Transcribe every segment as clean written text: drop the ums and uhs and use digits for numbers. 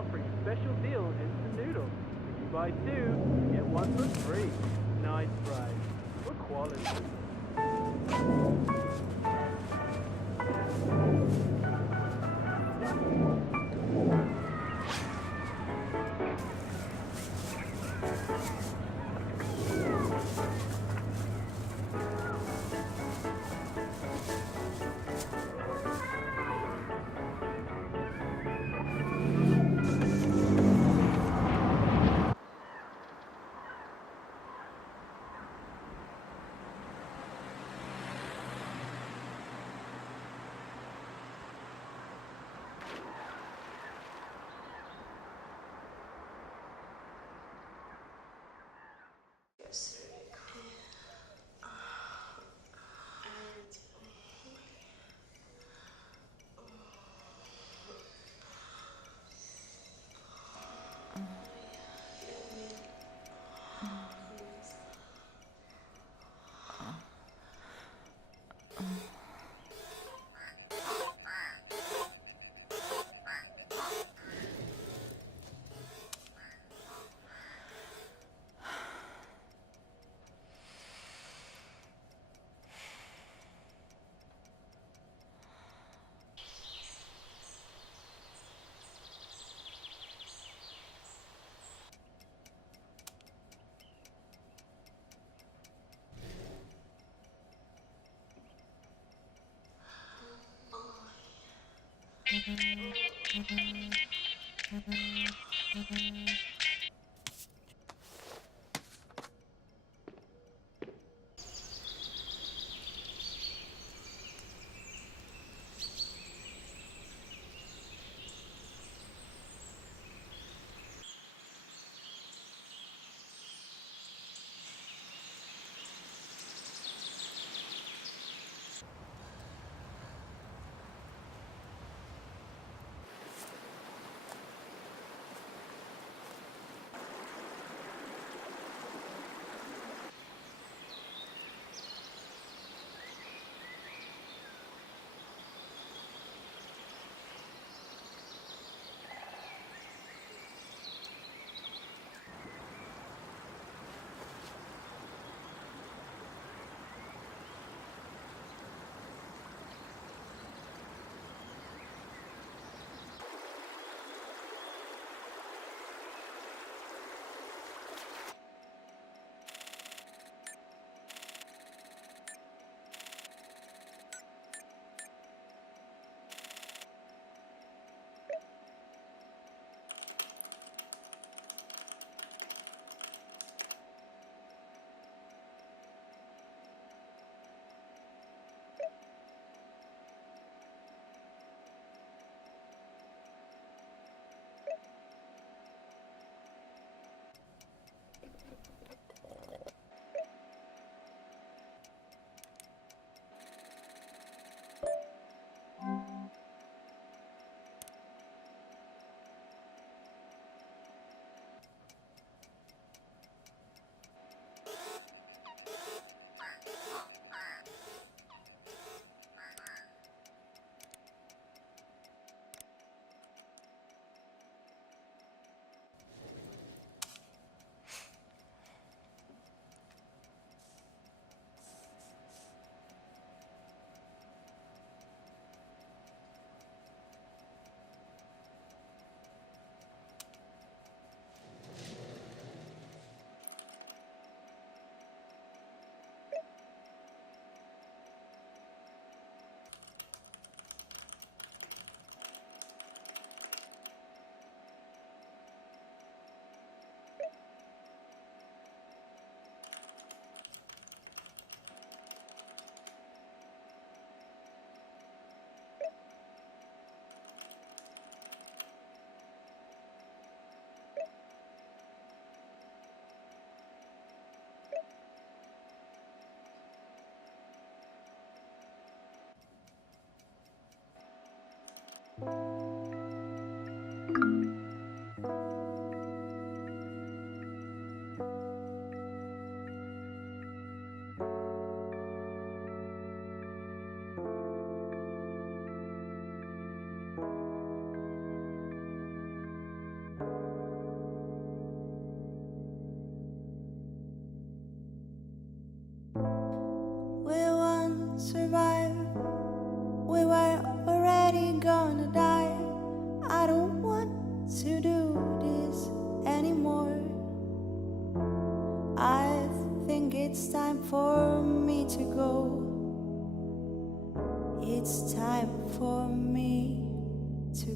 offering a special deal on instant noodles. If you buy two, get one for free. Nice price. For quality.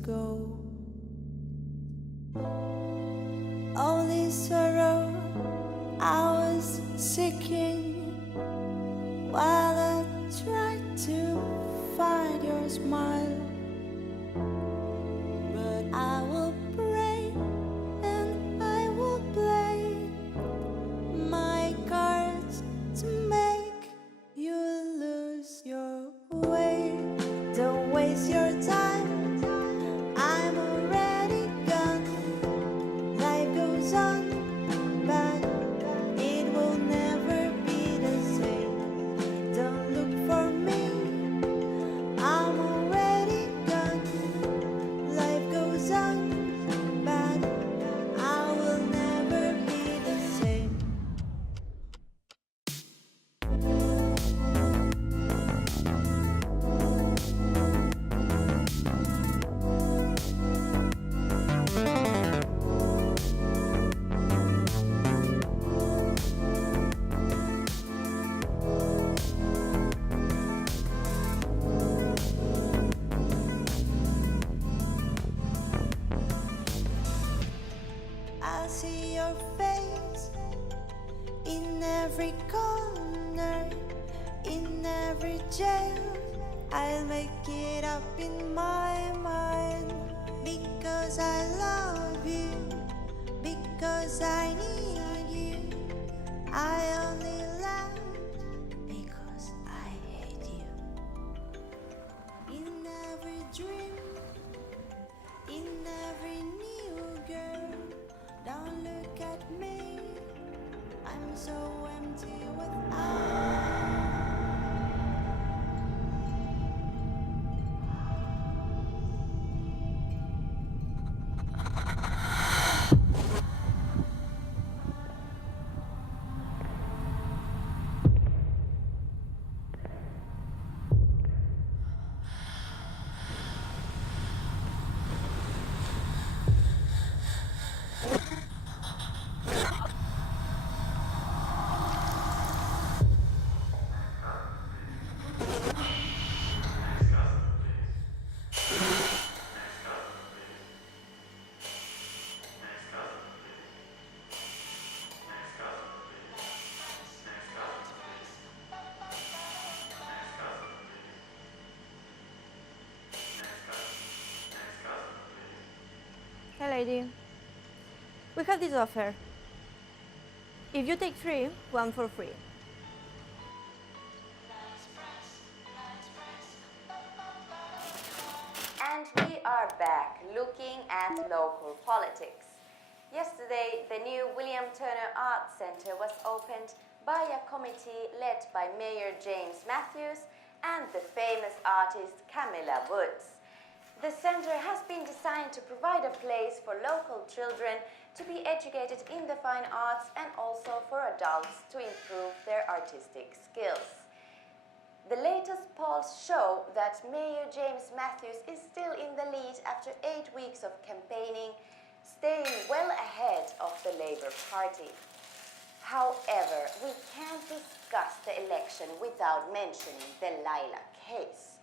ago. Only sorrow I was seeking while I tried to find your smile. But I will pray and I will play my cards to make you lose your way. Don't waste your time, I'm already gone. Life goes on, but it will never be the same. Don't look for me, I'm already gone. Life goes on, but I will never be the same. I see your face in every corner, in every jail. I'll make it up in my mind because I love you, because I need you. I only laugh because I hate you. In every dream, in every new girl, don't look at me, I'm so empty without. Hey lady, we have this offer. If you take 3, 1 for free. And we are back looking at local politics. Yesterday, the new William Turner Arts Centre was opened by a committee led by Mayor James Matthews and the famous artist Camilla Woods. The centre has been designed to provide a place for local children to be educated in the fine arts and also for adults to improve their artistic skills. The latest polls show that Mayor James Matthews is still in the lead after 8 weeks of campaigning, staying well ahead of the Labour Party. However, we can't discuss the election without mentioning the Lila case.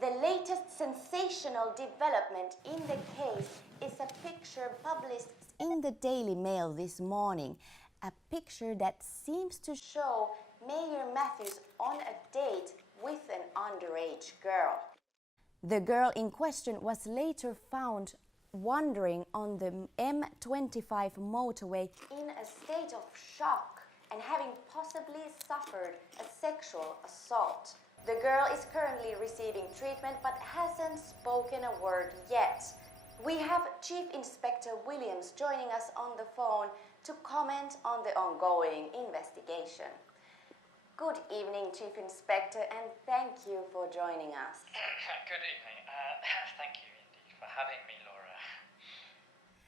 The latest sensational development in the case is a picture published in the Daily Mail this morning, a picture that seems to show Mayor Matthews on a date with an underage girl. The girl in question was later found wandering on the M25 motorway in a state of shock and having possibly suffered a sexual assault. The girl is currently receiving treatment but hasn't spoken a word yet. We have Chief Inspector Williams joining us on the phone to comment on the ongoing investigation. Good evening, Chief Inspector, and thank you for joining us. Good evening. Thank you indeed for having me, Laura.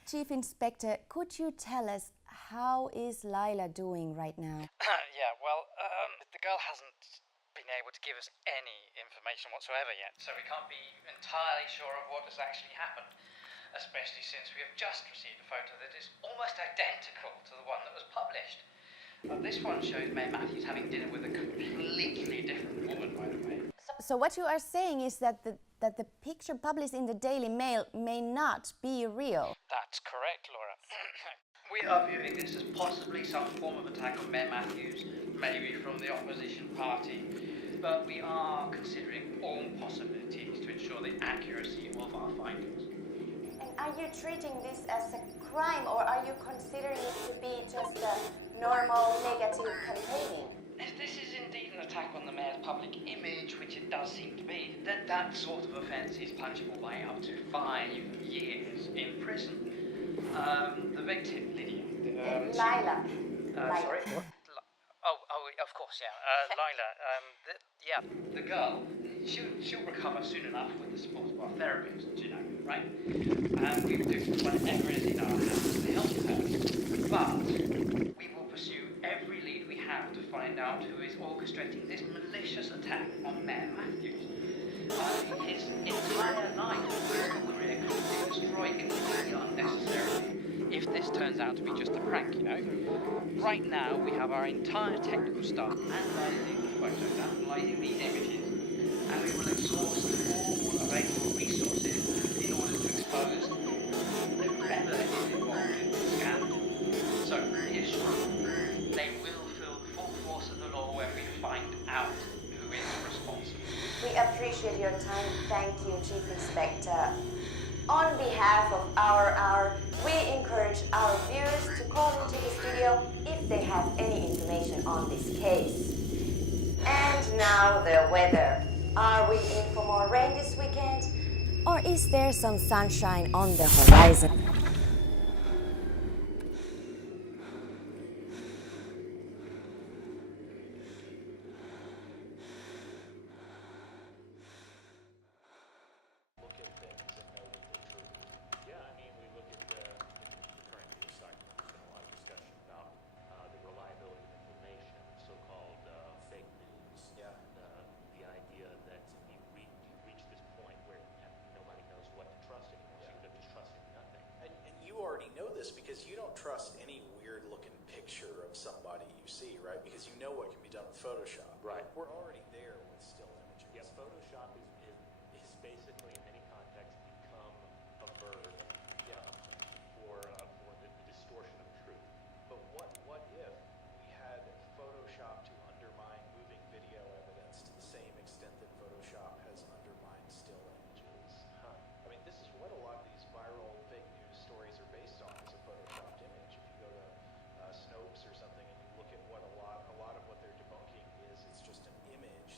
Chief Inspector, could you tell us how is Lila doing right now? Yeah, well, the girl hasn't been able to give us any information whatsoever yet, so we can't be entirely sure of what has actually happened, especially since we have just received a photo that is almost identical to the one that was published. But this one shows Mayor Matthews having dinner with a completely different woman, by the way. So So what you are saying is that the picture published in the Daily Mail may not be real. That's correct, Laura. We are viewing this as possibly some form of attack on Mayor Matthews, maybe from the opposition party, but we are considering all possibilities to ensure the accuracy of our findings. And are you treating this as a crime, or are you considering it to be just a normal negative campaigning? If this is indeed an attack on the mayor's public image, which it does seem to be, then that sort of offence is punishable by up to 5 years in prison. The victim, Lydia. Lila. Sorry? Of course, yeah. Lila, the girl, she'll recover soon enough with the support of our therapists, you know, right? And we will do whatever it is in our hands to help her. But we will pursue every lead we have to find out who is orchestrating this malicious attack on Mayor Matthews. His entire life, political career could be destroyed completely unnecessarily if this turns out to be just a prank, you know. Right now, we have our entire technical staff analysing the photos, analysing these images, and we will exhaust all available resources in order to expose whoever is involved in this scandal. So, reassure, they will feel the full force of the law when we find out who is responsible. We appreciate your time. Thank you, Chief Inspector. On behalf of Our Hour, we encourage our viewers to call into the studio if they have any information on this case. And now the weather. Are we in for more rain this weekend? Or is there some sunshine on the horizon? Because you don't trust any weird-looking picture of somebody you see, right? Because you know what can be done with Photoshop. Right. We're already there with still images. Yeah, Photoshop is basically, in any context, become a verb for the distortion of truth. But what if we had Photoshop to undermine moving video evidence to the same extent that Photoshop has undermined still images? Huh. I mean, this is what a lot of these viral fake news stories are based on, is a photoshopped image. If you go to Snopes or something and you look at what a lot of what they're debunking is, it's just an image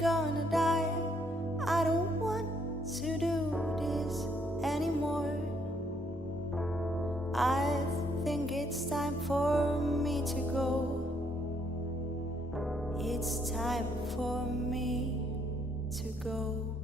gonna die. I don't want to do this anymore. I think it's time for me to go. It's time for me to go.